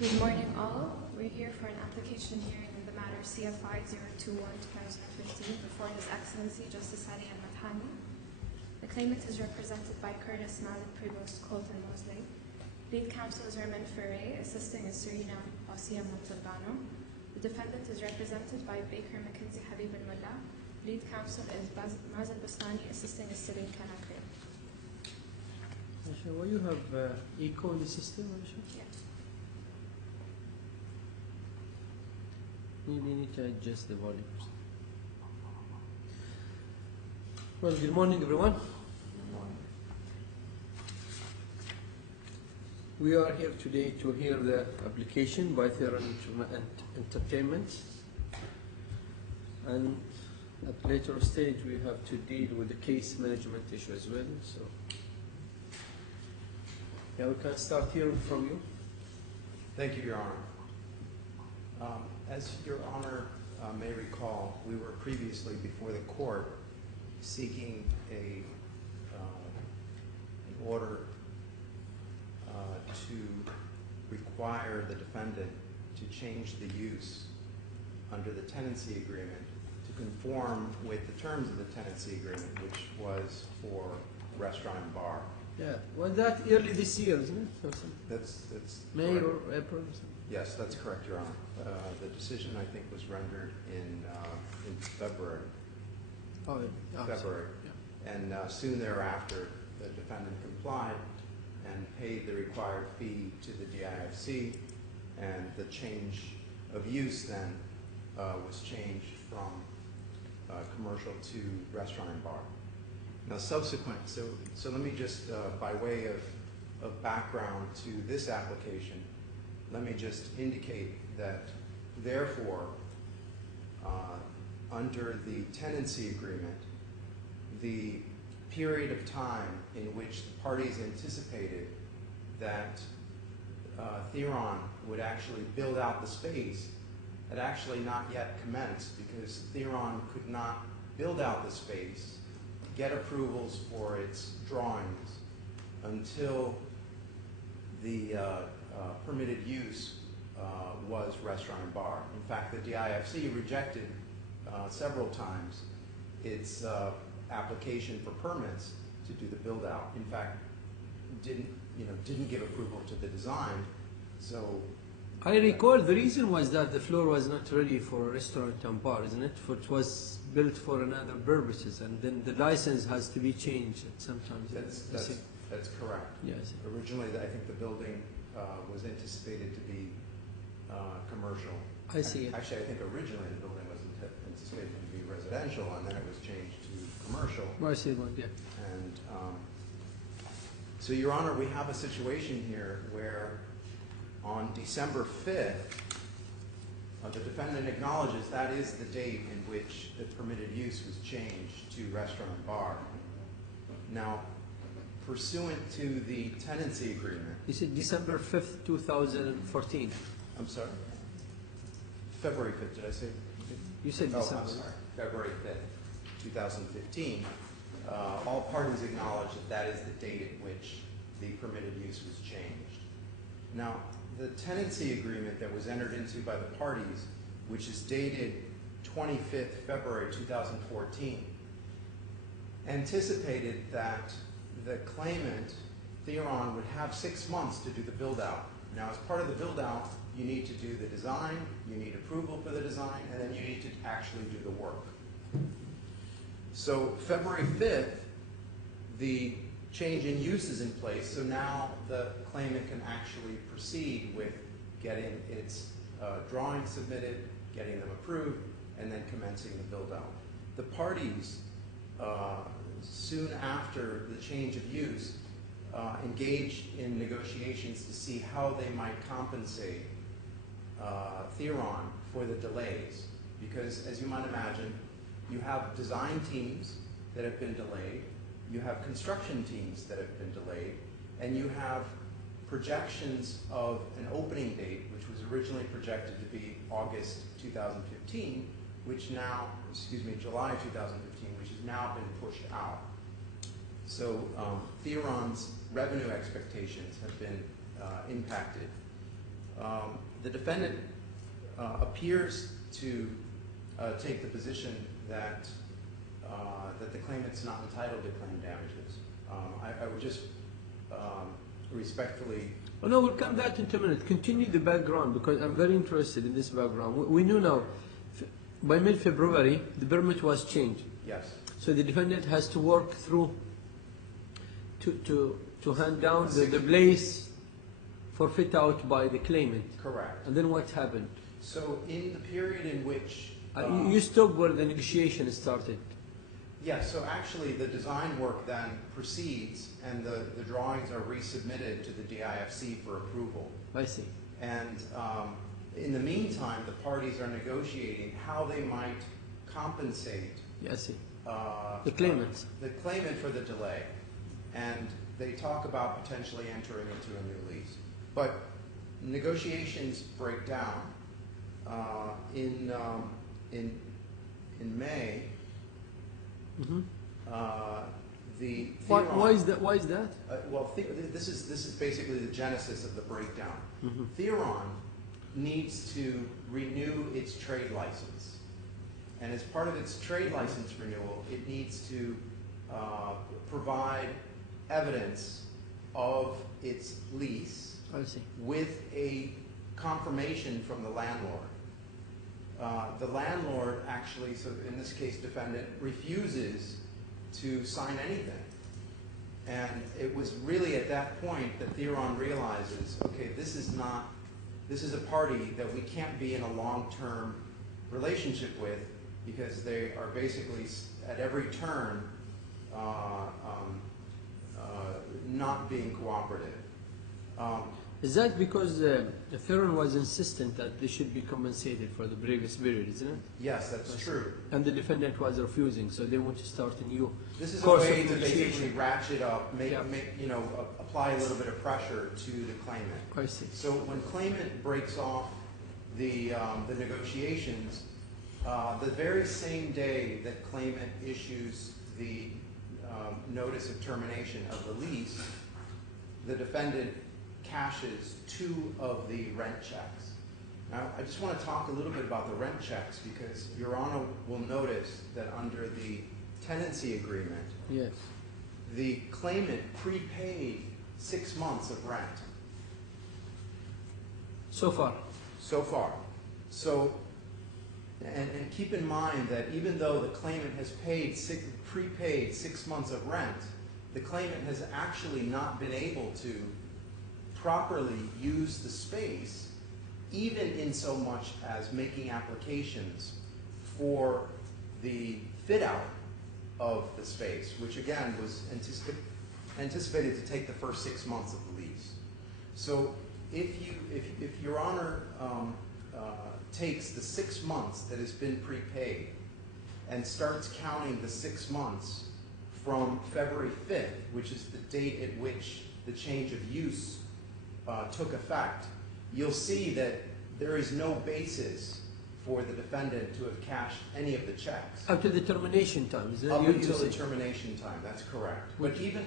Good morning all. We're here for an application hearing in the matter CFI 021-2015 before His Excellency Justice Ali and Madhani. The claimant is represented by Curtis Malik, Prevost, Colton Mosley. Lead counsel is Ermin Ferre, assisting is Serena Ossia Montalbano. The defendant is represented by Baker McKinsey Habib al Mullah. Lead counsel is Mazen Bustani, assisting is Celine Kanakri. Well, you have echo in the system, Yes. Maybe you need to adjust the volume. Well, good morning, everyone. Good morning. We are here today to hear the application by Theron Entertainment, and at a later stage we have to deal with the case management issue as well. So, yeah, we can start hearing from you. Thank you, Your Honor. As Your Honor may recall, we were previously before the court seeking an order to require the defendant to change the use under the tenancy agreement to conform with the terms of the tenancy agreement, which was for restaurant and bar. Yeah, was that early this year, isn't it? That's May correct. or April? Or something? Yes, that's correct, Your Honor. The decision, I think, was rendered in February. Oh, yeah. February. Yeah. And soon thereafter, the defendant complied and paid the required fee to the DIFC, and the change of use then was changed from commercial to restaurant and bar. Now, subsequent, so let me just, by way of background to this application, let me just indicate that, therefore, under the tenancy agreement, the period of time in which the parties anticipated that Theron would actually build out the space had actually not yet commenced, because Theron could not build out the space, get approvals for its drawings until the permitted use was restaurant and bar. In fact, the DIFC rejected several times its application for permits to do the build out. In fact, didn't give approval to the design. So I recall the reason was that the floor was not ready for a restaurant and bar, isn't it? It was built for another purposes, and then the license has to be changed sometimes. That's correct. Yes. Originally, I think the building was anticipated to be commercial. I see it. Actually, I think originally the building was anticipated to be residential, and then it was changed to commercial. I see one, yeah. And so, Your Honor, we have a situation here where on December 5th, the defendant acknowledges that is the date in which the permitted use was changed to restaurant and bar. Now, pursuant to the tenancy agreement. You said December 5th, 2014. I'm sorry? February 5th, did I say? You said December. I'm sorry. February 5th, 2015. All parties acknowledge that that is the date at which the permitted use was changed. Now, the tenancy agreement that was entered into by the parties, which is dated 25th February 2014, anticipated that the claimant, Theron, would have 6 months to do the build-out. Now, as part of the build-out, you need to do the design, you need approval for the design, and then you need to actually do the work. So February 5th, the change in use is in place, so now the claimant can actually proceed with getting its drawings submitted, getting them approved, and then commencing the build-out. The parties, soon after the change of use, engaged in negotiations to see how they might compensate Theron for the delays. Because, as you might imagine, you have design teams that have been delayed, you have construction teams that have been delayed, and you have projections of an opening date, which was originally projected to be August 2015, July 2015, which has now been pushed out. So Theron's revenue expectations have been impacted The defendant appears to take the position that that the claimant's not entitled to claim damages. I would just respectfully. Oh no, we'll come back in 2 minutes. Continue the background because I'm very interested in this background. We know now, by mid-February, the permit was changed. Yes. So the defendant has to work through to hand down the place for fit out by the claimant. Correct. And then what happened? So in the period in which You stopped where the negotiation started. yes, so actually the design work then proceeds and the drawings are resubmitted to the DIFC for approval. I see. And in the meantime, the parties are negotiating how they might compensate Yeah, I see. The claimants. the claimant for the delay. And they talk about potentially entering into a new lease. But negotiations break down in May. Mm-hmm. The Why Theron, is that? Why is that? this is basically the genesis of the breakdown. Mm-hmm. Theron needs to renew its trade license, and as part of its trade license renewal, it needs to provide evidence of its lease I see. with a confirmation from the landlord. The landlord actually, so in this case defendant, refuses to sign anything. And it was really at that point that Theron realizes, okay, this is a party that we can't be in a long-term relationship with because they are basically at every turn not being cooperative. Is that because Theron was insistent that they should be compensated for the previous period, isn't it? Yes, that's true. And the defendant was refusing, so they want to start a new This is a course way of to basically negotiation. ratchet up, Yeah. apply a little bit of pressure to the claimant. I see. So when claimant breaks off the negotiations, the very same day that claimant issues the notice of termination of the lease, the defendant cashes 2 of the rent checks. Now, I just want to talk a little bit about the rent checks because Your Honor will notice that under the tenancy agreement, Yes. the claimant prepaid 6 months of rent So far. so far. So, and keep in mind that even though the claimant has prepaid 6 months of rent, the claimant has actually not been able to properly use the space, even in so much as making applications for the fit out of the space, which again was anticipated to take the first 6 months of the lease. So if Your Honor takes the 6 months that has been prepaid and starts counting the 6 months from February 5th, which is the date at which the change of use took effect, you'll see that there is no basis for the defendant to have cashed any of the checks. Up to the termination time, isn't it? Up You until the say. termination time, that's correct. But even,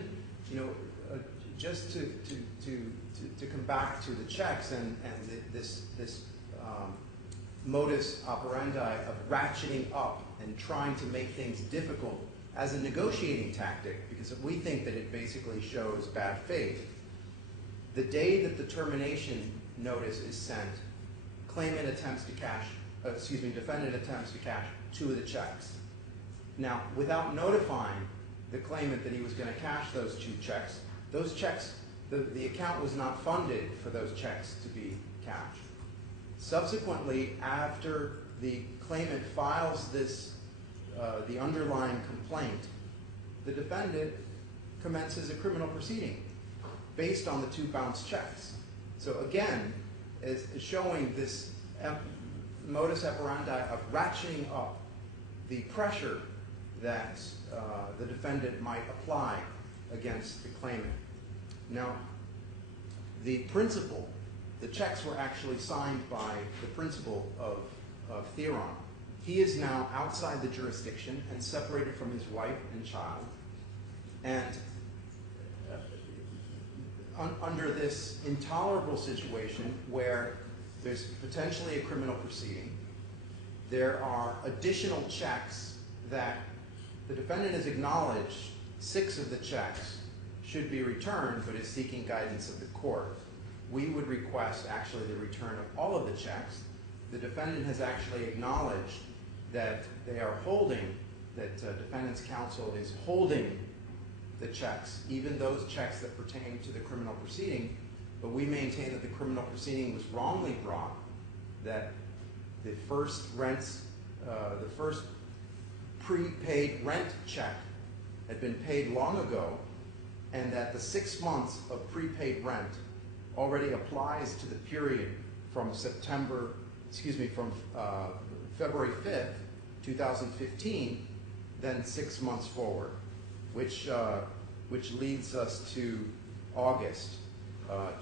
just to come back to the checks and this modus operandi of ratcheting up and trying to make things difficult as a negotiating tactic, because we think that it basically shows bad faith. The day that the termination notice is sent, defendant attempts to cash 2 of the checks. Now, without notifying the claimant that he was going to cash those 2 checks, the account was not funded for those checks to be cashed. Subsequently, after the claimant files the underlying complaint, the defendant commences a criminal proceeding based on the 2 bounced checks. So again, is showing this modus operandi of ratcheting up the pressure that the defendant might apply against the claimant. Now, the principal, the checks were actually signed by the principal of Theron. He is now outside the jurisdiction and separated from his wife and child. And under this intolerable situation where There's potentially a criminal proceeding. There are additional checks that the defendant has acknowledged 6 of the checks should be returned, but is seeking guidance of the court. We would request actually the return of all of the checks. The defendant has actually acknowledged that they are holding, that defendant's counsel is holding the checks, even those checks that pertain to the criminal proceeding, but we maintain that the criminal proceeding was wrongly brought, that the first prepaid rent check had been paid long ago, and that the 6 months of prepaid rent already applies to the period from February 5th, 2015, then 6 months forward, which leads us to August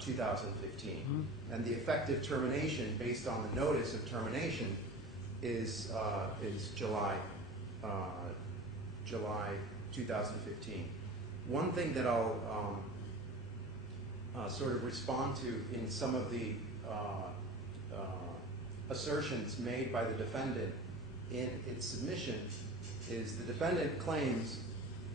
2015. And the effective termination, based on the notice of termination, is July 2015. One thing that I'll sort of respond to in some of the assertions made by the defendant in its submission is the defendant claims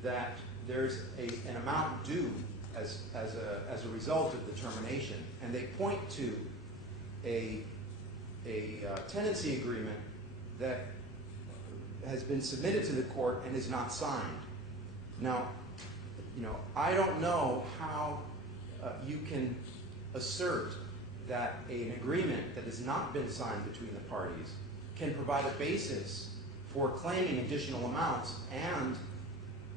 that there's an amount due as a result of the termination, and they point to a tenancy agreement that has been submitted to the court and is not signed. Now, I don't know how you can assert that an agreement that has not been signed between the parties can provide a basis for claiming additional amounts and,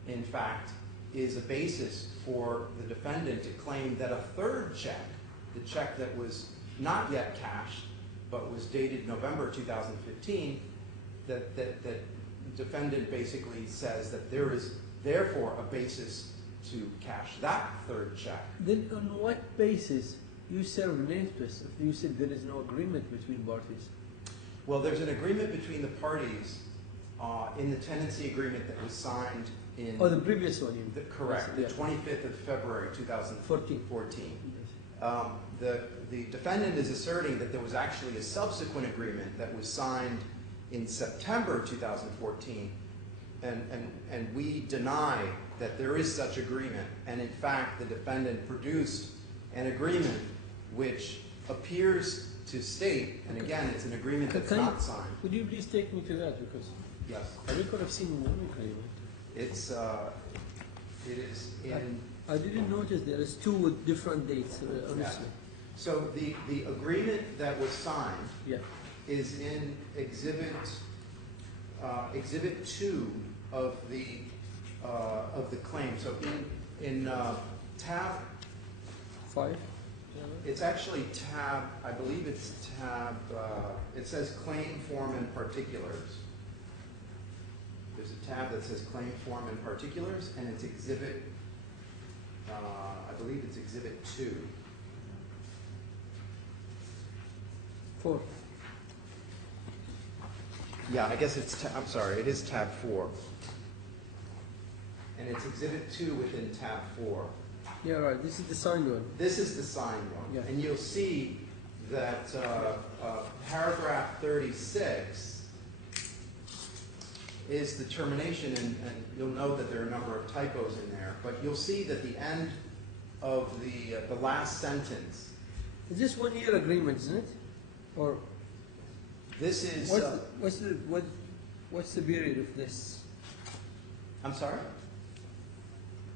in fact, is a basis for the defendant to claim that a third check, the check that was not yet cashed but was dated November 2015, that the defendant basically says that there is therefore a basis to cash that third check. Then on what basis you serve an interest if you said there is no agreement between parties? Well, there's an agreement between the parties in the tenancy agreement that was signed in... Oh, the previous one. Correct, the 25th of February 2014. The defendant is asserting that there was actually a subsequent agreement that was signed in September 2014, and we deny that there is such agreement. And in fact, the defendant produced an agreement which appears to state, and again, it's an agreement that's not signed. Would you please take me to that, because yes, I could have seen one agreement. it is in... I didn't notice there is 2 with different dates, honestly. Yeah. So the agreement that was signed is in Exhibit 2 of the claim. So in tab 5. It's actually tab. I believe it's tab. It says claim form and particulars. There's a tab that says claim form and particulars, and it's Exhibit. I believe it's Exhibit 2. 4. Yeah, I guess it's, I'm sorry, it is tab 4. And it's Exhibit 2 within tab 4. Yeah, right, this is the signed one. This is the signed one. Yeah. And you'll see that paragraph 36 is the termination, and you'll note that there are a number of typos in there, but you'll see that the end of the last sentence. Is this 1-year agreement, isn't it? Or this is... what's the period of this? I'm sorry?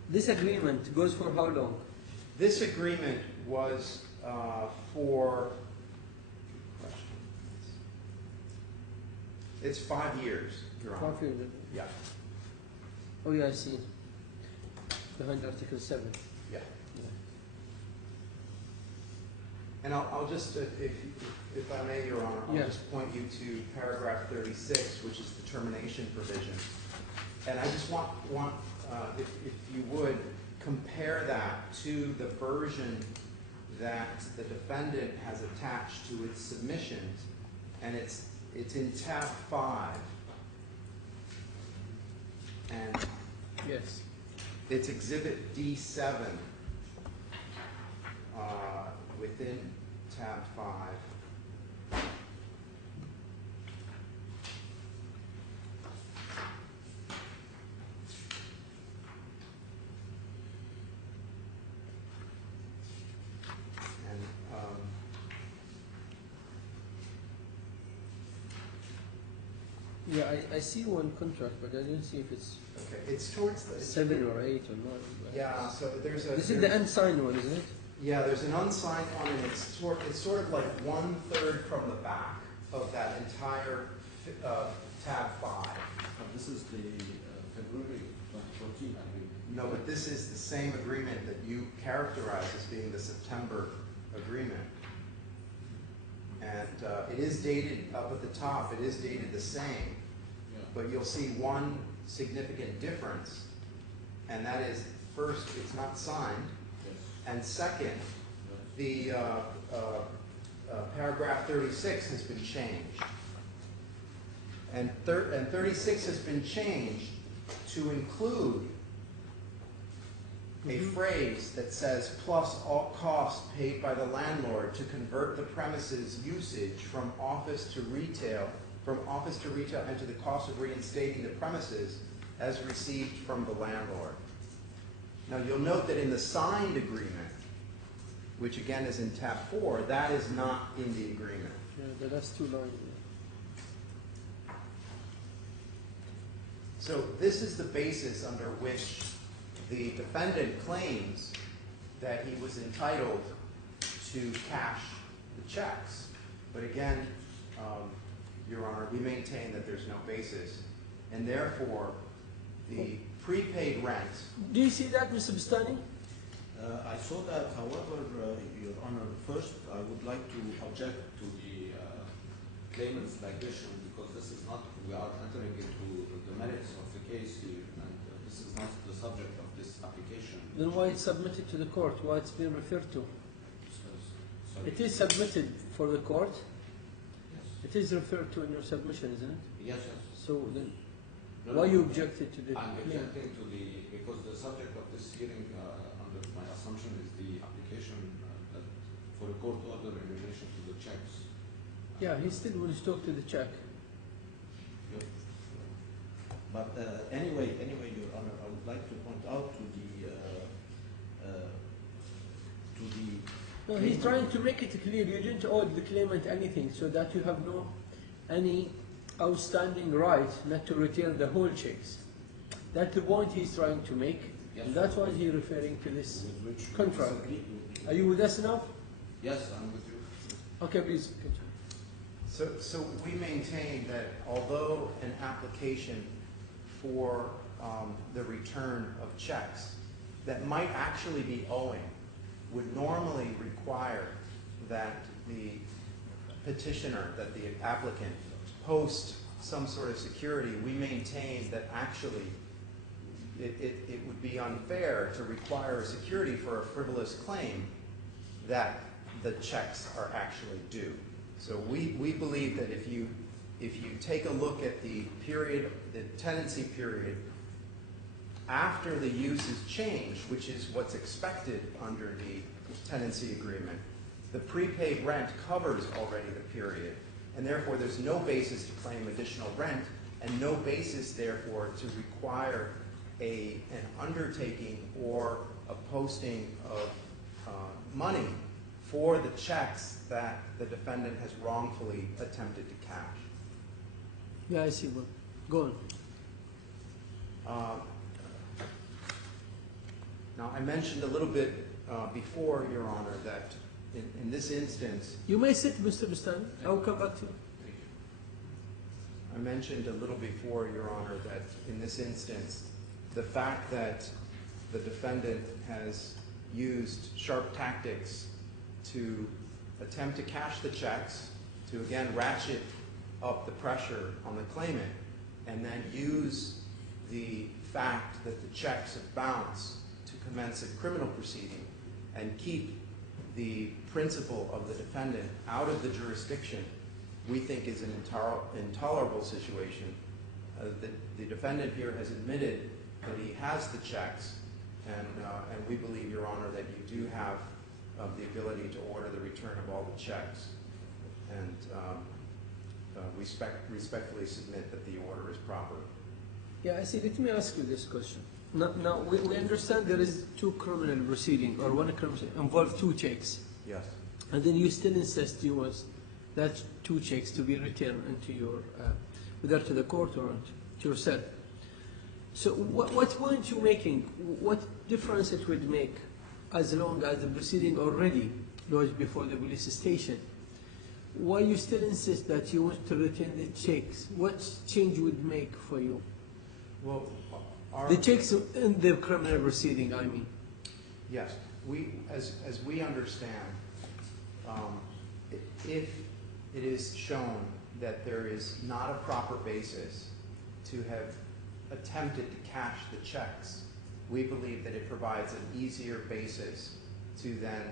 This agreement goes for how long? This agreement was for... It's 5 years, Your Honor. 5 years. Yeah. Oh yeah, I see. Behind Article 7. Yeah. And I'll just, if I may, Your Honor, I'll just point you to paragraph 36, which is the termination provision. And I just want if you would, compare that to the version that the defendant has attached to its submissions, and it's in tab 5. And yes, it's Exhibit D7 within tab 5. Yeah, I see one contract, but I don't see if it's Okay, it's towards the... 7 or 8 or 9. Yeah, so there's a... This is the unsigned one, isn't it? Yeah, there's an unsigned one, and it's sort of like 1/3 from the back of that entire tab 5. This is the February 2014 agreement. No, but this is the same agreement that you characterize as being the September agreement. And it is dated up at the top, it is dated the same, Yeah. but you'll see one significant difference, and that is, first, it's not signed, Yes. and second, Yes. the paragraph 36 has been changed. And 36 has been changed to include a phrase that says, plus all costs paid by the landlord to convert the premises usage from office to retail, and to the cost of reinstating the premises as received from the landlord. Now you'll note that in the signed agreement, which again is in tab 4, that is not in the agreement. Yeah, that's too long. So this is the basis under which the defendant claims that he was entitled to cash the checks. But again, Your Honor, we maintain that there's no basis, and therefore the prepaid rent... Do you see that, Mr. Bastani? I saw that, however, Your Honor, first I would like to object to the claimant's allegation, because this is not, we are entering into the merits of the case here, and this is not the subject of this application. Then why it's submitted to the court? Why it's been referred to? Sorry. It is submitted for the court. Yes. It is referred to in your submission, isn't it? Yes, yes. So then, No, why no, you objected to the I'm claim? objecting to the, because the subject of this hearing, under my assumption, is the application for a court order in relation to the checks. Yeah, he still will talk to the check. But anyway, Your Honor, I would like to point out to the No, he's trying to make it clear you didn't owe the claimant anything, so that you have no any outstanding right not to return the whole checks. That's the point he's trying to make, Yes. and that's why he's referring to this with which we contract. disagree with. Are you with us now? Yes, I'm with you. Okay, please continue. So we maintain that although an application for the return of checks that might actually be owing would normally require that the petitioner, that the applicant, post some sort of security, we maintain that actually it would be unfair to require a security for a frivolous claim that the checks are actually due. So we believe that if you take a look at the period, the tenancy period, after the use is changed, which is what's expected under the tenancy agreement, the prepaid rent covers already the period, and therefore there's no basis to claim additional rent, and no basis therefore to require an undertaking or a posting of money for the checks that the defendant has wrongfully attempted to cash. Yeah, I see one. Go on. Now, I mentioned a little bit before, Your Honor, that in this instance, You may sit, Mr. Bastani. I will come back to you. I mentioned a little before, Your Honor, that in this instance, the fact that the defendant has used sharp tactics to attempt to cash the checks, to again ratchet up the pressure on the claimant, and then use the fact that the checks have bounced to commence a criminal proceeding and keep the principal of the defendant out of the jurisdiction, we think is an intolerable situation. The defendant here has admitted that he has the checks, and we believe, Your Honor, that you do have the ability to order the return of all the checks. And respectfully submit that the order is proper. Yeah, I see. Let me ask you this question. Now we understand there is two criminal proceeding, or one criminal involve two checks. Yes. And then you still insist you want that two checks to be returned into your whether to the court or to yourself. So what point you making? What difference it would make as long as the proceeding already lodged before the police station? Why you still insist that you want to retain the checks? What change would make for you? Well, The checks in the criminal proceeding, I mean. yes, as we understand, if it is shown that there is not a proper basis to have attempted to cash the checks, we believe that it provides an easier basis to then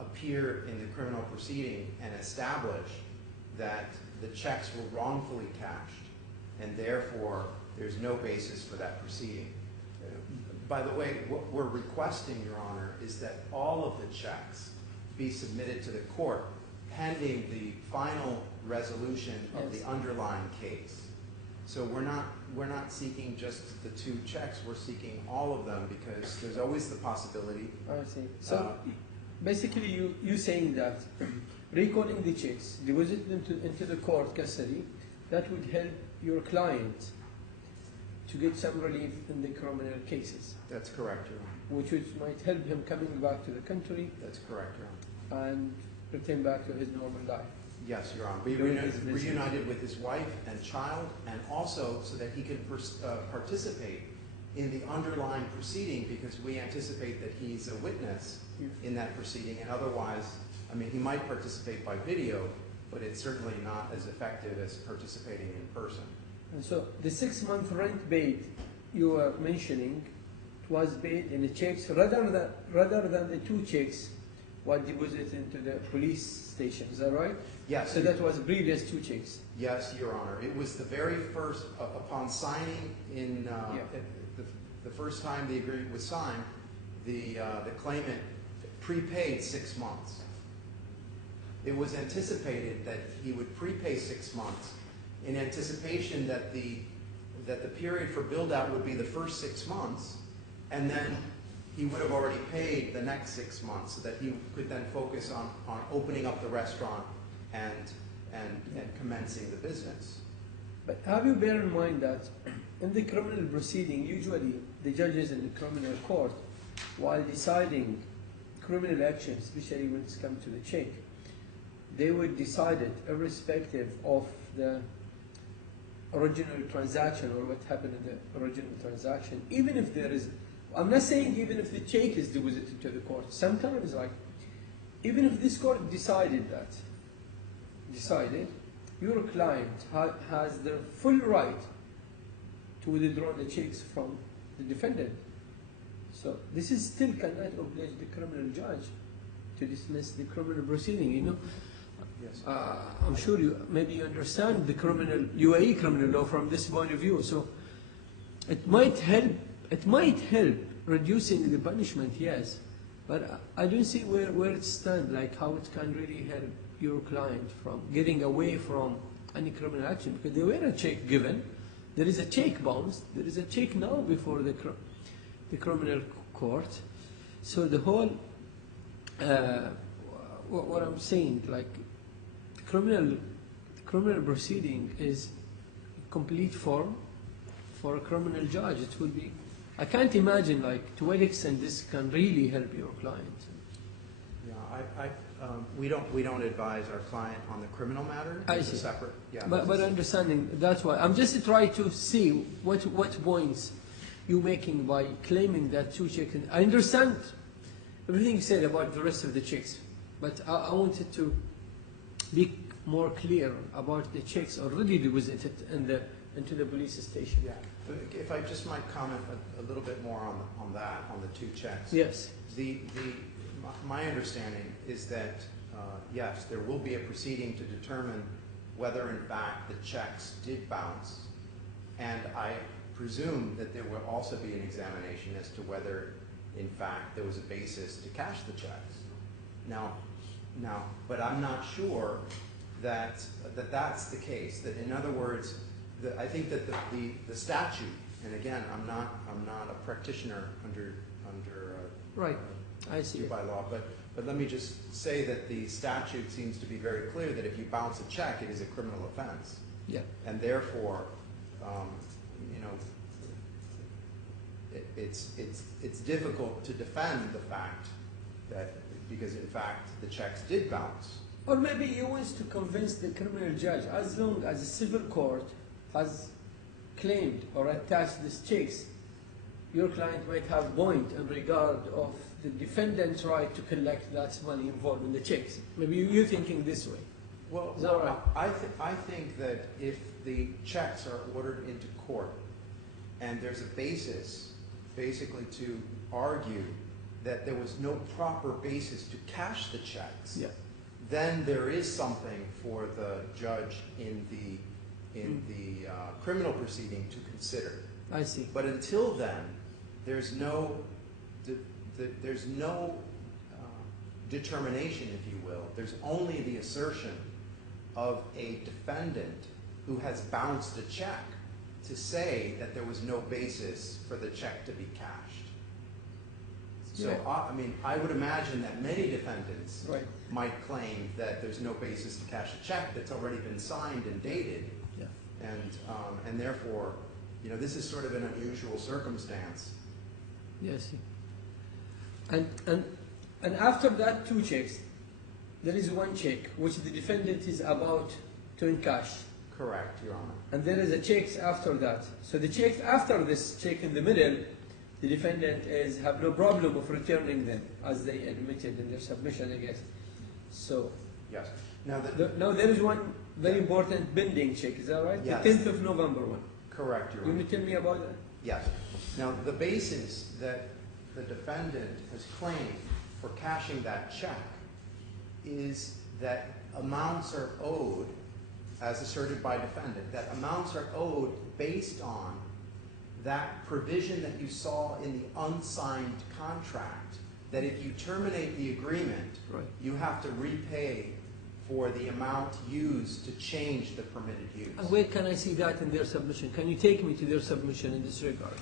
appear in the criminal proceeding and establish that the checks were wrongfully cashed, and therefore there's no basis for that proceeding. By the way, what we're requesting, Your Honor, is that all of the checks be submitted to the court pending the final resolution of the underlying case. So we're not seeking just the 2 checks, we're seeking all of them because there's always the possibility. I see. So basically you saying that recalling the checks, deposit them into the court custody, that would help your client to get some relief in the criminal cases. That's correct, Your Honor. Which might help him coming back to the country. That's correct, Your Honor. And return back to his normal life. Yes, Your Honor. Be reunited with his wife and child, and also so that he can participate in the underlying proceeding, because we anticipate that he's a witness in that proceeding, and otherwise, I mean, he might participate by video, but it's certainly not as effective as participating in person. And so the 6-month rent paid you were mentioning, it was paid in the checks rather than the 2 checks was deposited into the police station. Is that right? Yes. So that was previous 2 checks. Yes, Your Honor. It was the very first, upon signing in the first time the agreement was signed, the claimant prepaid 6 months. It was anticipated that he would prepay 6 months in anticipation that the period for build-out would be the first 6 months, and then he would have already paid the next 6 months so that he could then focus on opening up the restaurant and commencing the business. But have you bear in mind that in the criminal proceeding, usually the judges in the criminal court, while deciding criminal action, especially when it's come to the check, they would decide it irrespective of the original transaction or what happened in the original transaction, even if there is, I'm not saying even if the check is deposited to the court. Sometimes, like, even if this court decided your client has the full right to withdraw the checks from the defendant. So this is still cannot oblige the criminal judge to dismiss the criminal proceeding, you know. Yes. I'm sure maybe you understand the UAE criminal law from this point of view. So it might help reducing the punishment, yes, but I don't see where it stands, like how it can really help your client from getting away from any criminal action, because there were a check given, there is a check bounced, there is a check now before the criminal court. So the whole what I'm saying, like, criminal proceeding is complete form for a criminal judge. It will be, I can't imagine, like, to what extent this can really help your client. Yeah, we don't advise our client on the criminal matter. I It's see. a separate. Yeah. But understanding, that's why I'm just trying to see what points you making by claiming that 2 checks. I understand everything you said about the rest of the checks, but I wanted to be more clear about the checks already deposited into the police station. Yeah. If I just might comment a little bit more on that, on the 2 checks. Yes. My understanding is that, yes, there will be a proceeding to determine whether in fact the checks did bounce, and I presume that there will also be an examination as to whether in fact there was a basis to cash the checks. Now, but I'm not sure that that's the case. That, in other words, I think that the statute, and again, I'm not a practitioner under Right. I see. by law, but let me just say that the statute seems to be very clear that if you bounce a check, it is a criminal offense. Yeah. And therefore, you know, it's difficult to defend the fact that, because in fact the checks did bounce. Or maybe he wants to convince the criminal judge, as long as the civil court has claimed or attached these checks, your client might have point in regard of the defendant's right to collect that money involved in the checks. Maybe you're thinking this way. Well, Is that right? I think that if the checks are ordered into court and there's a basis basically to argue that there was no proper basis to cash the checks, Yeah. then there is something for the judge in the criminal proceeding to consider. I see. But until then, there's no determination, if you will. There's only the assertion of a defendant who has bounced a check to say that there was no basis for the check to be cashed. So, Yeah. I mean, I would imagine that many defendants Right. might claim that there's no basis to cash a check that's already been signed and dated, Yeah. and therefore, you know, this is sort of an unusual circumstance. Yes. And after that 2 checks, there is 1 check which the defendant is about to encash. Correct, Your Honor. And there is a checks after that. So the checks after this check in the middle, the defendant have no problem of returning them, as they admitted in their submission, I guess. So Yes. Now, now there is one very important pending check, is that right? Yes. The 10th of November one. correct, Your You Honor. want to tell me about that? Yes. Now, the basis that the defendant has claimed for cashing that check is that amounts are owed, as asserted by defendant, that amounts are owed based on that provision that you saw in the unsigned contract, that if you terminate the agreement, Right. you have to repay for the amount used to change the permitted use. And where can I see that in their submission? Can you take me to their submission in this regard?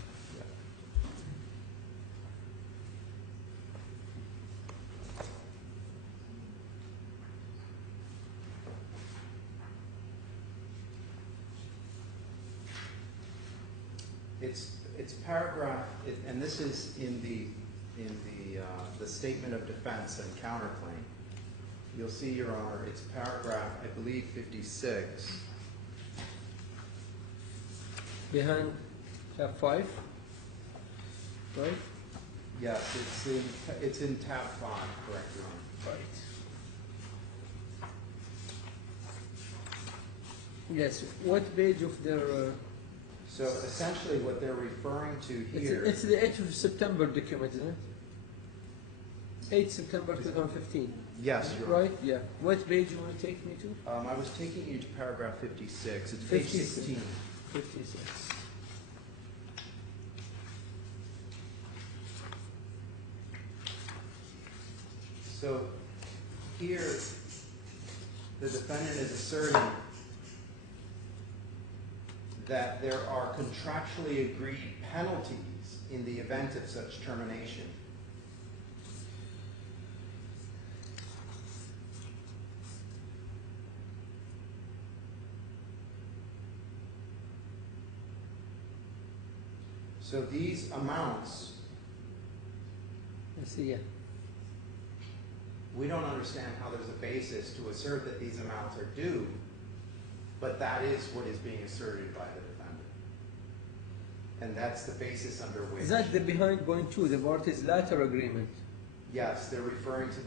It's paragraph, and this is in the statement of defense and counterclaim. You'll see, Your Honor, it's paragraph, I believe, 56. Behind tab 5, right? Yes, it's in tab 5, correct, Your Honor. Right. Yes. What page of their? So essentially, what they're referring to here. It's the 8th of September document, isn't it? 8 September 2015. Yes, Your Honor. Right? Yeah. What page you want to take me to? I was taking you to paragraph 56. It's page 16. 56. So here, the defendant is asserting that there are contractually agreed penalties in the event of such termination. So these amounts, I see. Yeah. we don't understand how there's a basis to assert that these amounts are due, but that is what is being asserted by the defendant. And that's the basis under which. Is that the behind point 2, the parties latter agreement? Yes, they're referring to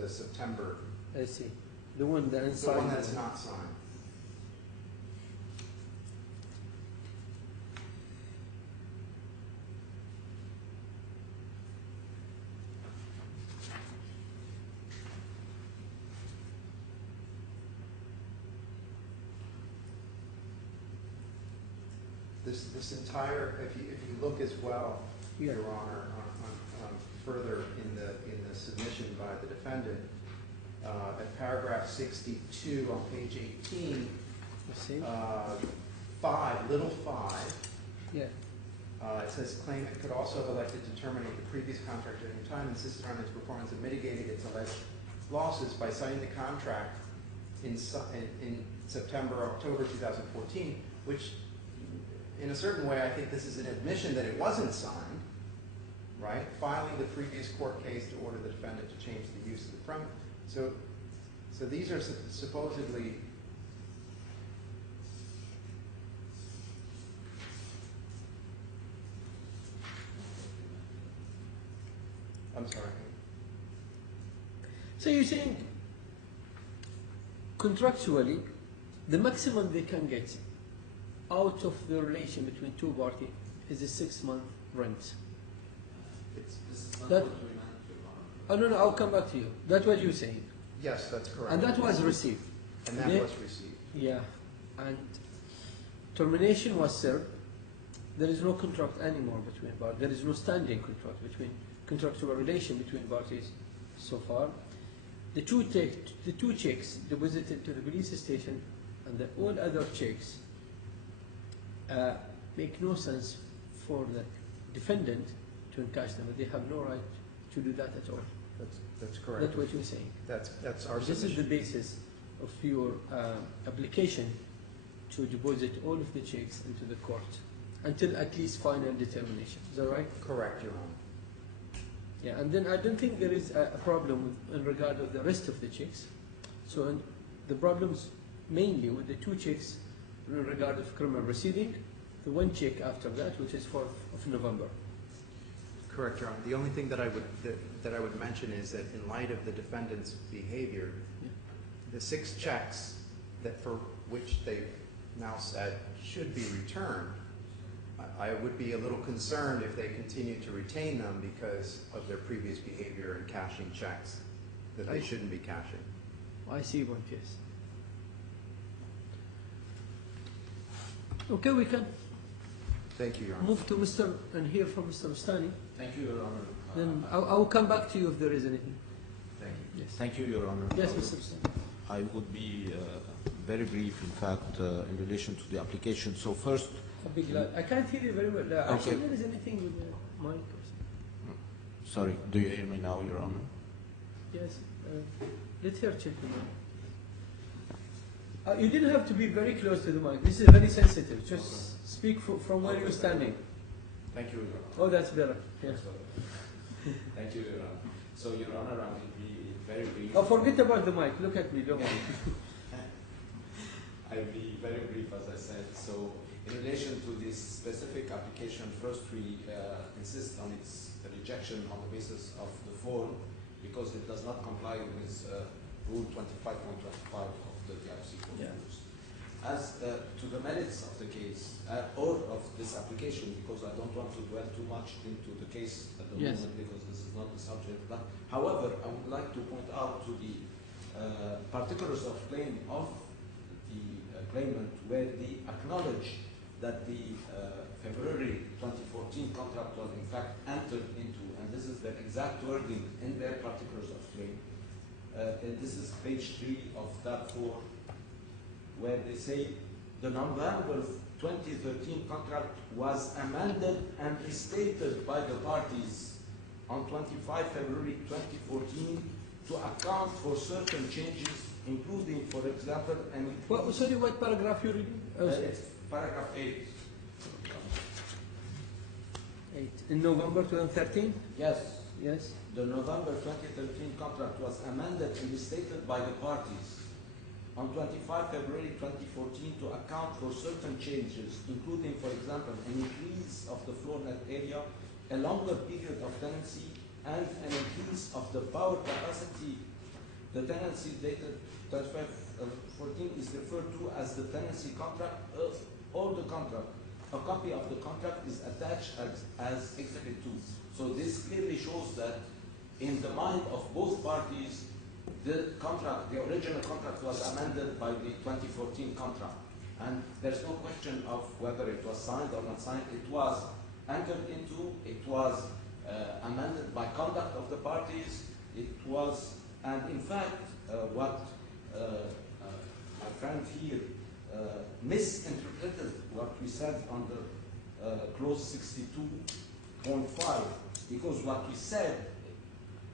the September, I see. The one that the inside. one that's not signed. This entire, if you look as well, Yeah. Your Honor, on further in the submission by the defendant, at paragraph 62 on page 18, I see. 5, little 5, Yeah. it says claimant could also have elected to terminate the previous contract at any time, insisted on its performance and mitigated its alleged losses by citing the contract in September, October 2014, which in a certain way, I think this is an admission that it wasn't signed, right? Filing the previous court case to order the defendant to change the use of the premise. So these are supposedly I'm sorry. So you're saying contractually, the maximum they can get out of the relation between two parties is a 6-month rent. This is not That- what we meant, Your Honor. Oh no, no, I'll come back to you. That's what you're saying. Yes, that's correct. And that was received. And that Yeah. was received. Yeah. And termination was served. There is no contract anymore between parties. There is no standing contract between contractual relation between parties so far. The two checks deposited to the police station and all other checks make no sense for the defendant to encash them. They have no right to do that at all. That's correct. That's what you're saying. That's our This is the submission. basis of your application to deposit all of the checks into the court until at least final determination. Is that right? Correct, Your Honor. Yeah, and then I don't think there is a problem in regard of the rest of the checks. So the problems mainly with the two checks in regard of criminal proceeding, the one check after that, which is 4th of November. Correct, Your Honor. The only thing that I would mention is that in light of the defendant's behavior, Yeah. the 6 checks that for which they now said should be returned, I would be a little concerned if they continue to retain them because of their previous behavior in cashing checks that they shouldn't be cashing. I see one case. Okay, we can Thank you, Your Honor. move to Mr. and hear from Mr. Mustani. Thank you, Your Honor. Then I'll come back to you if there is anything. Thank you. Yes. Thank you, Your Honor. Yes, Mr. Mustani. I would be very brief, in fact, in relation to the application. So first, I'll be glad. I can't hear you very well. Actually, Okay. there is anything with the mic or something. sorry, do you hear me now, Your Honor? Yes. Let her check the mic. You didn't have to be very close to the mic. This is very sensitive. Just speak from where you're standing. Thank you, Your Honor. Oh, that's better. Yeah. Thank you, Your Honor. So, Your Honor, I will be very brief. Oh, forget about the mic. Look at me. Don't worry. I will be very brief, as I said. So, in relation to this specific application, first we insist on its rejection on the basis of the form because it does not comply with Rule 25.25 of the DRC Code. Yeah. As to the merits of the case or of this application, because I don't want to dwell too much into the case at the Yes. moment because this is not the subject. But however, I would like to point out to the particulars of claim of the claimant where they acknowledge that the February 2014 contract was in fact entered into, and this is the exact wording in their particulars of claim. And this is page 3 of tab 4, where they say the November 2013 contract was amended and restated by the parties on 25 February 2014 to account for certain changes, including, for example, an Sorry, what paragraph you're reading? it's paragraph 8. 8. In November 2013? Yes, Yes. the November 2013 contract was amended and restated by the parties on 25 February 2014 to account for certain changes, including, for example, an increase of the floor net area, a longer period of tenancy, and an increase of the power capacity. The tenancy dated 25/14 is referred to as the tenancy contract or the contract. A copy of the contract is attached as Exhibit 2. So this clearly shows that in the mind of both parties, the contract, the original contract was amended by the 2014 contract. And there's no question of whether it was signed or not signed. It was entered into, it was amended by conduct of the parties. It was, and in fact, what my friend here misinterpreted what we said under clause 62.5, because what we said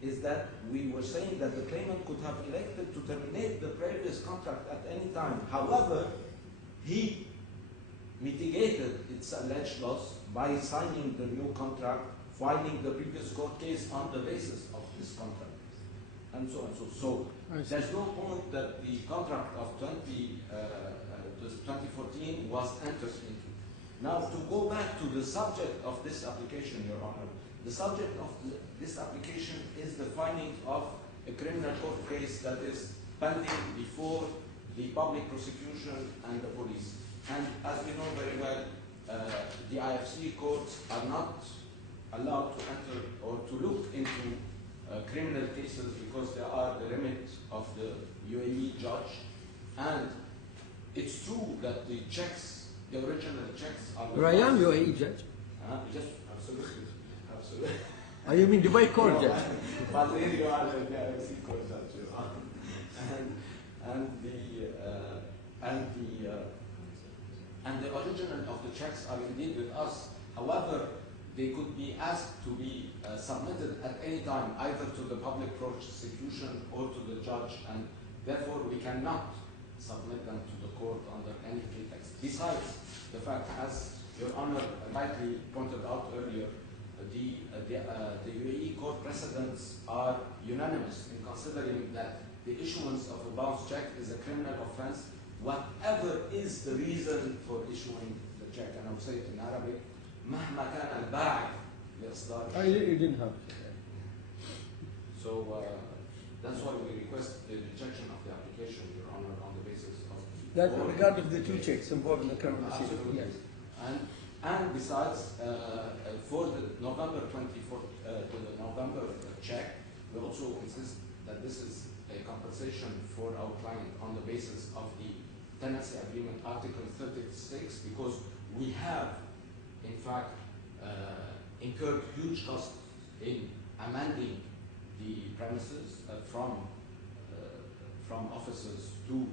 is that we were saying that the claimant could have elected to terminate the previous contract at any time. However, he mitigated its alleged loss by signing the new contract, filing the previous court case on the basis of this contract, and so on. So there's no point that the contract of 2014 was entered into. Now, to go back to the subject of this application, Your Honor, the subject of this application is the filing of a criminal court case that is pending before the public prosecution and the police. And as we know very well, the IFC courts are not allowed to enter or to look into criminal cases because they are the remit of the UAE judge. And it's true that the checks, the original checks are... Where I am UAE judge. Just absolutely, absolutely. Oh, you mean Dubai court judge? But here you are the IFC court judge, Your Honor. And the original of the checks are indeed with us. However, they could be asked to be submitted at any time, either to the public prosecution or to the judge, and therefore we cannot submit them to the court under any pretext. Besides the fact, as Your Honor rightly pointed out earlier, the UAE court precedents are unanimous in considering that the issuance of a bounce check is a criminal offense, whatever is the reason for issuing the check. And I would say it in Arabic, مهما كان الباعث لإصدار الشيك. You didn't have. So that's why we request the rejection of the application, Your Honor, on the basis of That regard of the two checks involved in the criminal proceeding. absolutely. Yes. And besides, for the November 24th, to the November check, we also insist that this is a compensation for our client on the basis of the tenancy agreement article 36, because we have, in fact, incurred huge costs in amending the premises from offices to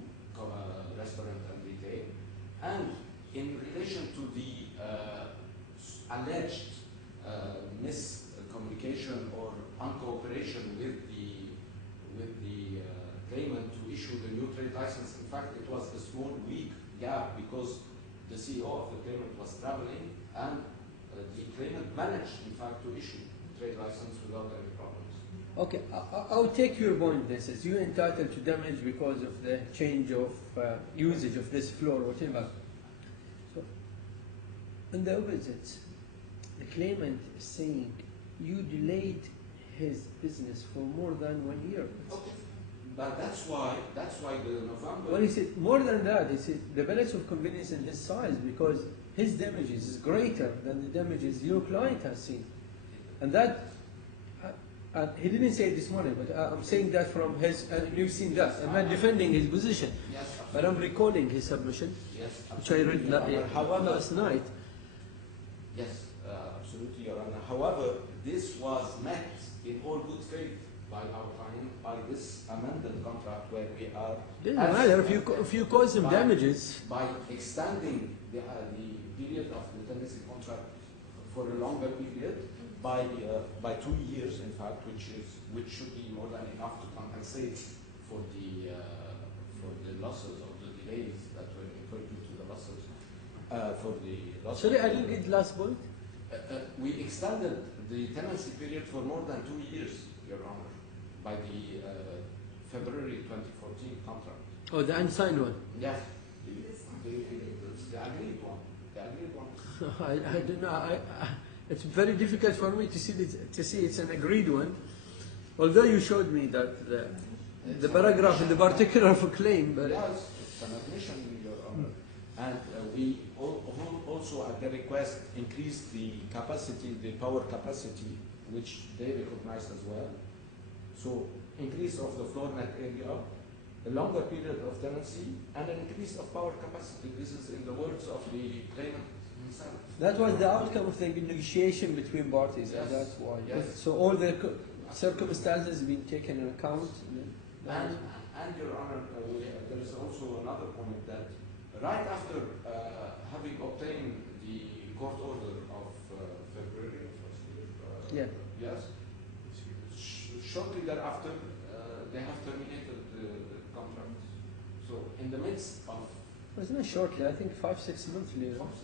restaurant and retail, and in relation to the alleged miscommunication or uncooperation with the claimant to issue the new trade license. In fact, it was a small week gap because the CEO of the claimant was traveling, and the claimant managed, in fact, to issue the trade license without any problems. Okay, I'll take your point. This is you entitled to damage because of the change of usage of this floor, whatever. So, on the opposite, the claimant is saying you delayed his business for more than 1 year. Okay. But that's why the November... Well, he said more than that. He said the balance of convenience in his size, because his damages is greater than the damages your client has seen. And that, he didn't say it this morning, but I'm saying that from his, you've seen that. I'm not defending his position, Yes, but I'm recalling his submission, yes, which I read last night. Yes, absolutely, Your Honor. However, this was met in all good faith by our client, by this amended contract where we are... Doesn't matter if you cause him damages. By extending the period of the tenancy contract for a longer period, by 2 years, in fact, which should be more than enough to compensate for the losses or the delays that were incurred due to the losses. Sorry, I didn't get the last point. We extended the tenancy period for more than 2 years, Your Honor, by the February 2014 contract. Oh, the unsigned one. Yes, the agreed one. The agreed one. I don't know. It's very difficult for me to see it's an agreed one. Although you showed me that the paragraph in the particular of a claim, but yes, it's an admission, Your Honor. And we also, at their request, increased the capacity, the power capacity, which they recognized as well. So, increase of the floor net area, a longer period of tenancy, and an increase of power capacity. This is in the words of the claimant himself. that was the outcome of the negotiation between parties, and Yes. that's why. Yes. So all the circumstances have been taken into account. And Your Honor, there is also another point that right after having obtained the court order of February of last year, Yeah. yes, shortly thereafter, they have terminated the contract. So in the midst of Wasn't it shortly? I think 5-6 months later. 5-6 months,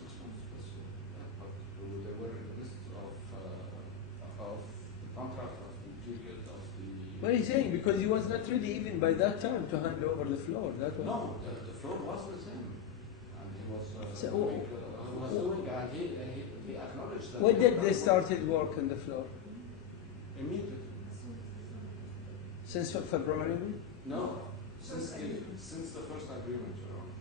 but they were in the midst of the contract, of the period of the. What are you saying? Because he was not ready even by that time to hand over the floor. That was. No, the floor was with him, and he was So, doing, and he acknowledged that. When did they started work on the floor? Immediately. Since February? No, since the first agreement, Your Honor.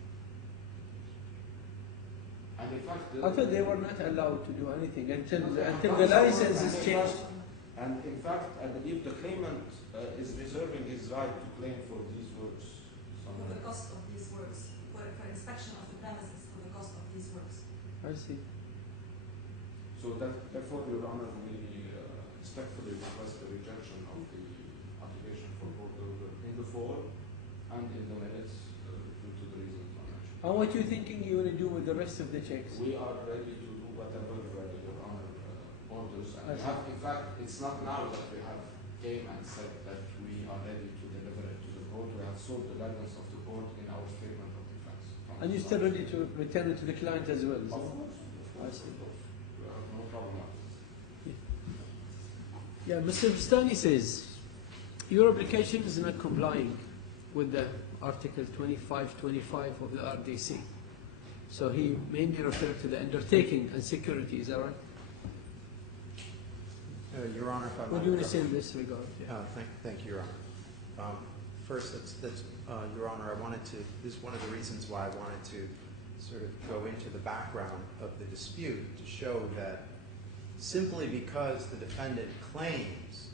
And in fact, I thought they were not allowed to do anything until the license is changed. And in fact, I believe the claimant is reserving his right to claim for these works. For the cost of these works, for inspection of the premises, for the cost of these works. I see. So therefore, Your Honor, we respectfully request the rejection of the application for court order in the form and in the minutes due to the reasons I mentioned. And what you thinking you will do with the rest of the checks? We are ready to do whatever Your Honor orders. And I we see. have, in fact, it's not now that we have came and said that we are ready to deliver it to the court. We have sought the guidance of the court in our statement of defense. And you're still ready to return it to the client as well? Of So? course. I see. We have no problem with this. Yeah, Mr. Bustani says, your application is not complying with the Article 2525 of the RDC. So he mainly referred to the undertaking and security, is that right? Your Honor, if I might. What do you want to say in this regard? Thank you, Your Honor. First, Your Honor, this is one of the reasons why I wanted to sort of go into the background of the dispute to show that simply because the defendant claims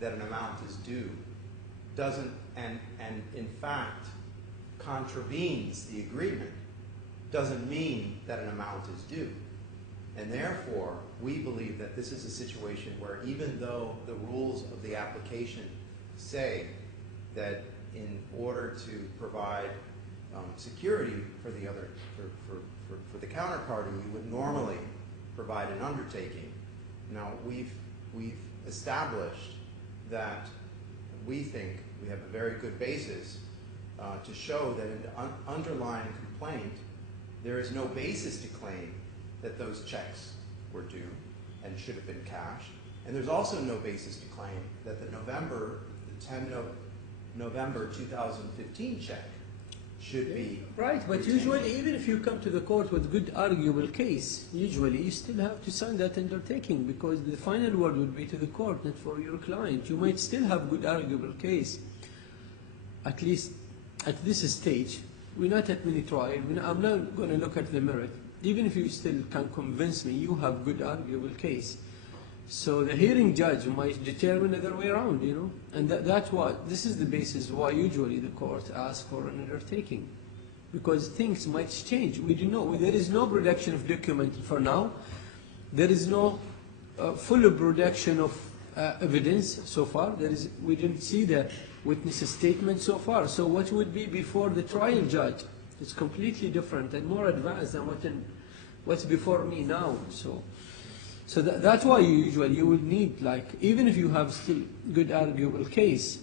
that an amount is due doesn't, and in fact contravenes the agreement, doesn't mean that an amount is due. And therefore, we believe that this is a situation where even though the rules of the application say that in order to provide security for the other, for the counterparty, you would normally provide an undertaking. Now, we've established that we think we have a very good basis to show that in the underlying complaint, there is no basis to claim that those checks were due and should have been cashed. And there's also no basis to claim that the 10 November 2015 check should be right, but retained. usually even if you come to the court with good arguable case, usually you still have to sign that undertaking because the final word would be to the court, not for your client. You might still have good arguable case, at least at this stage. We're not at mini trial. I'm not going to look at the merit. Even if you still can convince me you have good arguable case. So the hearing judge might determine the other way around, you know. And that's what, this is the basis why usually the court asks for an undertaking. Because things might change. We do know, there is no production of document for now. There is no full production of evidence so far. We didn't see the witness statement so far. So what would be before the trial judge? It's completely different and more advanced than what's before me now. So that's why you would need, like, even if you have still good arguable case,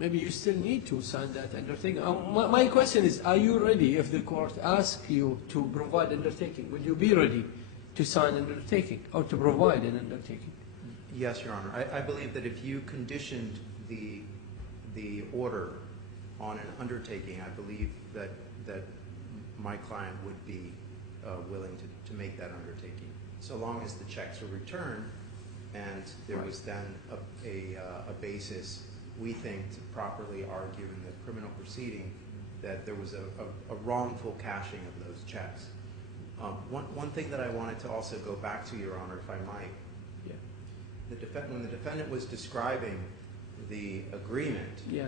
maybe you still need to sign that undertaking. My question is, are you ready if the court asks you to provide undertaking? Would you be ready to sign an undertaking or to provide an undertaking? Yes, Your Honor. I believe that if you conditioned the order on an undertaking, I believe that my client would be willing to make that undertaking, so long as the checks were returned and there was then a basis, we think, to properly argue in the criminal proceeding that there was a wrongful cashing of those checks. One thing that I wanted to also go back to, Your Honor, if I might. Yeah. When the defendant was describing the agreement, yeah,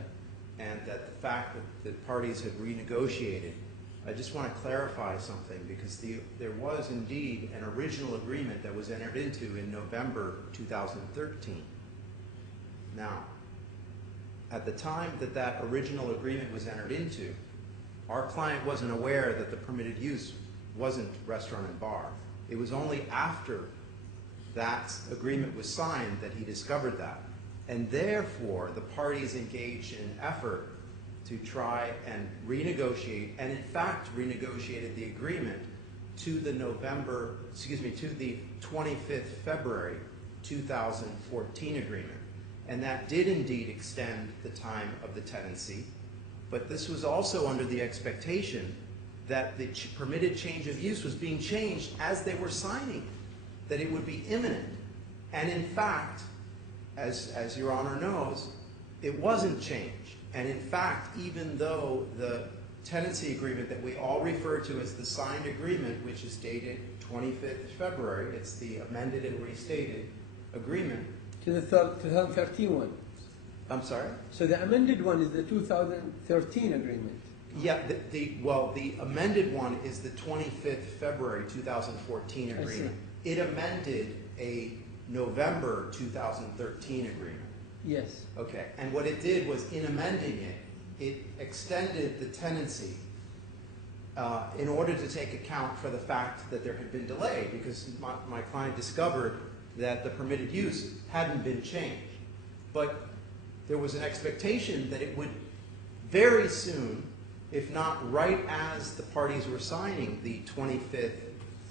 and that the fact that the parties had renegotiated, I just want to clarify something, because there was indeed an original agreement that was entered into in November 2013. Now, at the time that original agreement was entered into, our client wasn't aware that the permitted use wasn't restaurant and bar. It was only after that agreement was signed that he discovered that. And therefore, the parties engaged in an effort to try and renegotiate, and in fact renegotiated the agreement to the 25th February 2014 agreement. And that did indeed extend the time of the tenancy, but this was also under the expectation that the permitted change of use was being changed as they were signing, that it would be imminent. And in fact, as Your Honor knows, it wasn't changed. And in fact, even though the tenancy agreement that we all refer to as the signed agreement, which is dated 25th February, it's the amended and restated agreement. To the 2013 one. I'm sorry? So the amended one is the 2013 agreement. Yeah, the amended one is the 25th February 2014 agreement. It amended a November 2013 agreement. Yes. Okay, and what it did was, in amending it, it extended the tenancy in order to take account for the fact that there had been delay, because my client discovered that the permitted use hadn't been changed. But there was an expectation that it would very soon, if not right as the parties were signing the 25th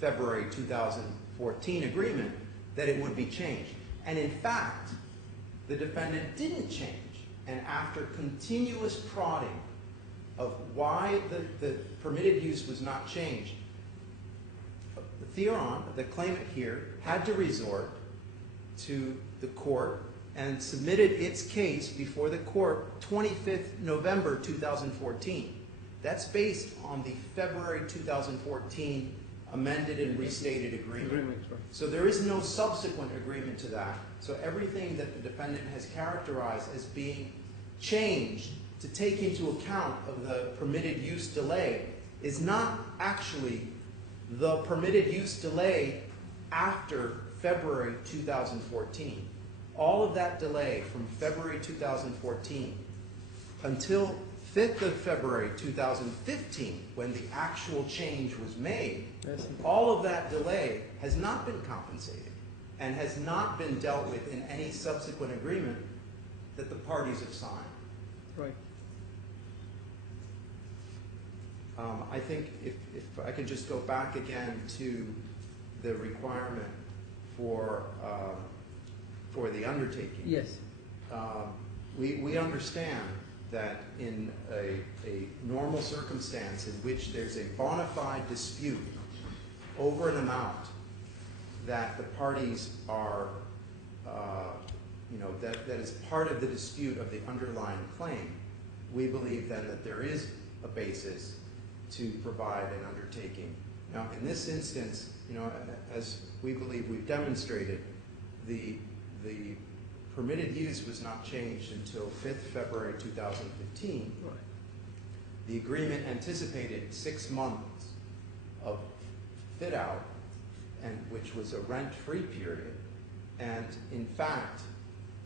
February 2014 agreement, that it would be changed. And in fact, the defendant didn't change. And after continuous prodding of why the permitted use was not changed, Theron, the claimant here, had to resort to the court and submitted its case before the court 25th November 2014. That's based on the February 2014 amended and restated agreement. So there is no subsequent agreement to that. So everything that the defendant has characterized as being changed to take into account of the permitted use delay is not actually the permitted use delay after February 2014. All of that delay from February 2014 until 5th of February 2015, when the actual change was made, all of that delay has not been compensated and has not been dealt with in any subsequent agreement that the parties have signed. Right. I think if I could just go back again to the requirement for the undertaking. Yes. We understand that in a normal circumstance in which there's a bona fide dispute over an amount that the parties are, that is part of the dispute of the underlying claim, we believe then that there is a basis to provide an undertaking. Now, in this instance, as we believe we've demonstrated, the permitted use was not changed until 5th February 2015. Right. The agreement anticipated 6 months of fit out, and which was a rent-free period. And in fact,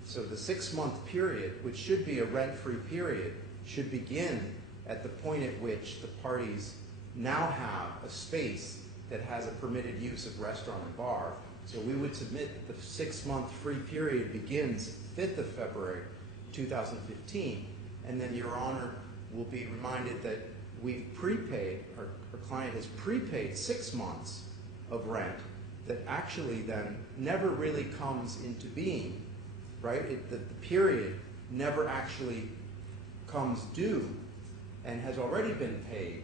so the 6-month period, which should be a rent-free period, should begin at the point at which the parties now have a space that has a permitted use of restaurant and bar. So we would submit that the 6-month free period begins 5th of February 2015, and then Your Honor will be reminded that we've prepaid, our client has prepaid 6 months of rent that actually then never really comes into being, right? The period never actually comes due and has already been paid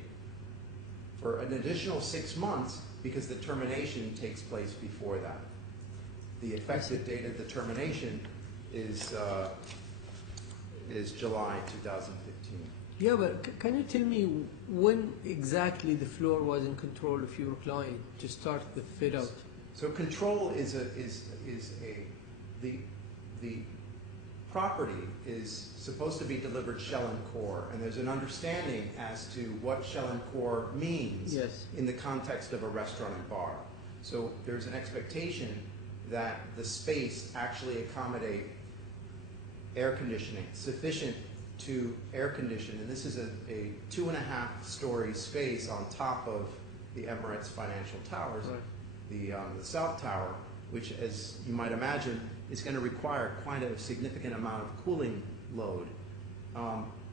for an additional 6 months because the termination takes place before that. The effective date of the termination is July 2015. Yeah, but can you tell me when exactly the floor was in control of your client to start the fit out? So control the property is supposed to be delivered shell and core, and there's an understanding as to what shell and core means in the context of a restaurant and bar. So there's an expectation that the space actually accommodate air conditioning, sufficient to air condition, and this is a 2.5-story space on top of the Emirates Financial Towers, the South Tower, which, as you might imagine, is going to require quite a significant amount of cooling load.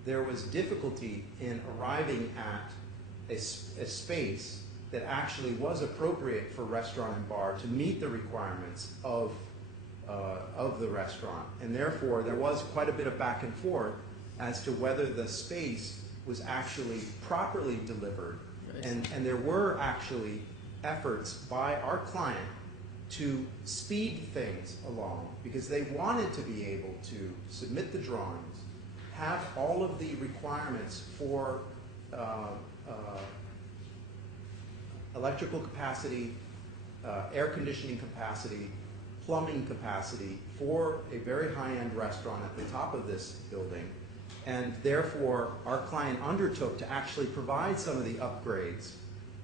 There was difficulty in arriving at a space that actually was appropriate for restaurant and bar to meet the requirements of the restaurant. And therefore, there was quite a bit of back and forth as to whether the space was actually properly delivered. And there were actually efforts by our client to speed things along because they wanted to be able to submit the drawings, have all of the requirements for electrical capacity, air conditioning capacity, plumbing capacity for a very high-end restaurant at the top of this building. And therefore, our client undertook to actually provide some of the upgrades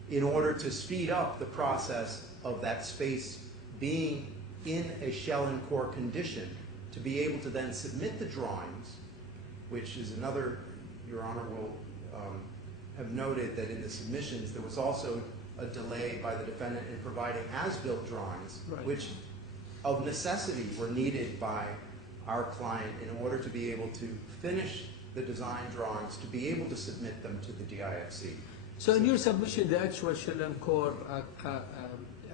in order to speed up the process of that space being in a shell and core condition, to be able to then submit the drawings, which is another, Your Honor will have noted that in the submissions there was also a delay by the defendant in providing as-built drawings, Right. which of necessity were needed by our client in order to be able to finish the design drawings, to be able to submit them to the DIFC. So in your submission, the actual shell and core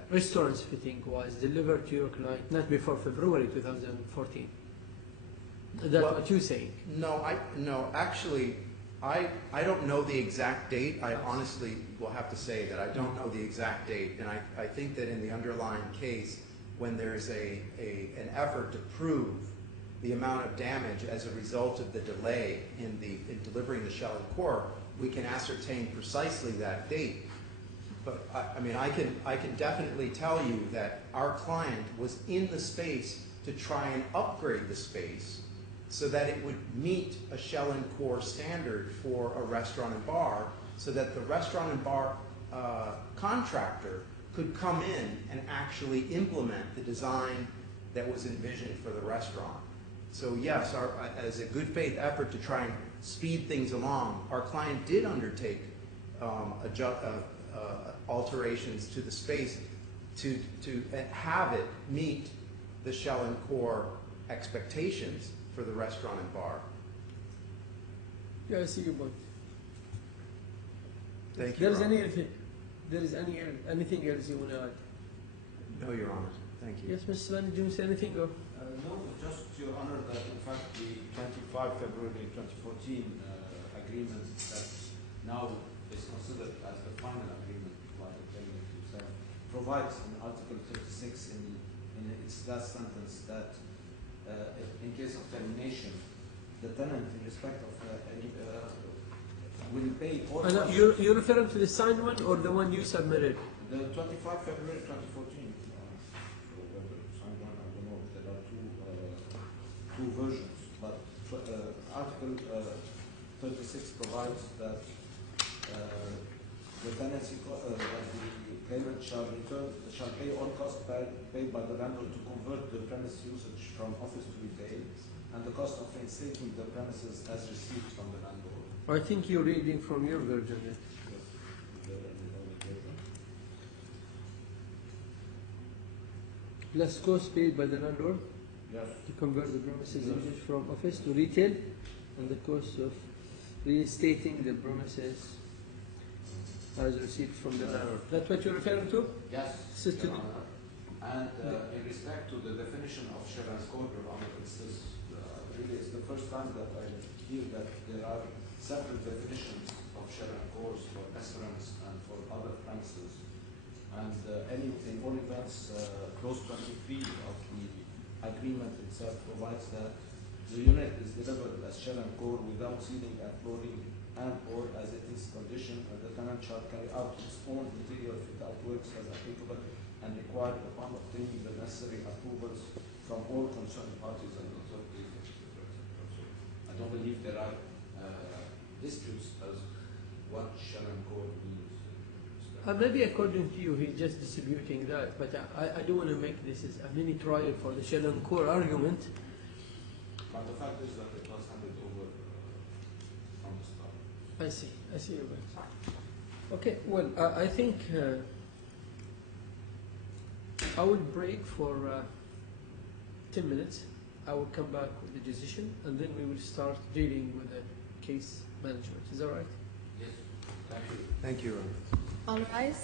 restaurant's fitting was delivered to your client not before February 2014. That's Well, what you're saying? No, actually, I don't know the exact date. I honestly will have to say that I don't know the exact date. And I think that in the underlying case, when there's an effort to prove the amount of damage as a result of the delay in delivering the shell and core, we can ascertain precisely that date. But I mean, I can definitely tell you that our client was in the space to try and upgrade the space so that it would meet a shell and core standard for a restaurant and bar, so that the restaurant and bar contractor could come in and actually implement the design that was envisioned for the restaurant. So yes, as a good faith effort to try and speed things along, our client did undertake alterations to the space to have it meet the shell and core expectations for the restaurant and bar. Yeah, I see your point. Thank you. Anything else you want to add? No, Your Honor. Thank you. Yes, Mr. Swan, do you say anything? Or? No, just Your Honor, that in fact the 25 February 2014 agreement that now is considered as the final agreement by the claimant himself provides in Article 36 in its last sentence that in case of termination, the tenant in respect of any will pay all costs. You're referring to the signed one or the one you submitted? The 25 February 2014. Whether signed one, I don't know. There are two versions, but Article 36 provides that the tenancy that the claimant shall pay all costs paid by the landlord to convert the premise usage from office to retail, and the cost of reinstating the premises as received from the landlord. I think you're reading from your version. Plus costs paid by the landlord to convert the premises usage from office to retail, and the cost of reinstating the premises as received from the landlord. That's what you're referring to? Yes, Sister. Your Honor. And in respect to the definition of shell and core, Your Honor, really it's the first time that I hear that there are separate definitions of shell and cores for restaurants and for other premises. And in all events, clause 23 of the agreement itself provides that the unit is delivered as shell and core without ceiling and flooring and or as it is conditioned, and the tenant shall carry out its own interior fit-out works as applicable and required upon obtaining the necessary approvals from all concerned parties and authorities, etc. So I don't believe there are disputes as what shell and core means. Maybe according to you, he's just distributing that, but I do want to make this as a mini trial for the shell and core argument. But the fact is that it was handed over from the start. I see your point. Okay, well, I think I will break for 10 minutes. I will come back with the decision, and then we will start dealing with the case management. Is that right? Yes. Thank you. Thank you. All rise.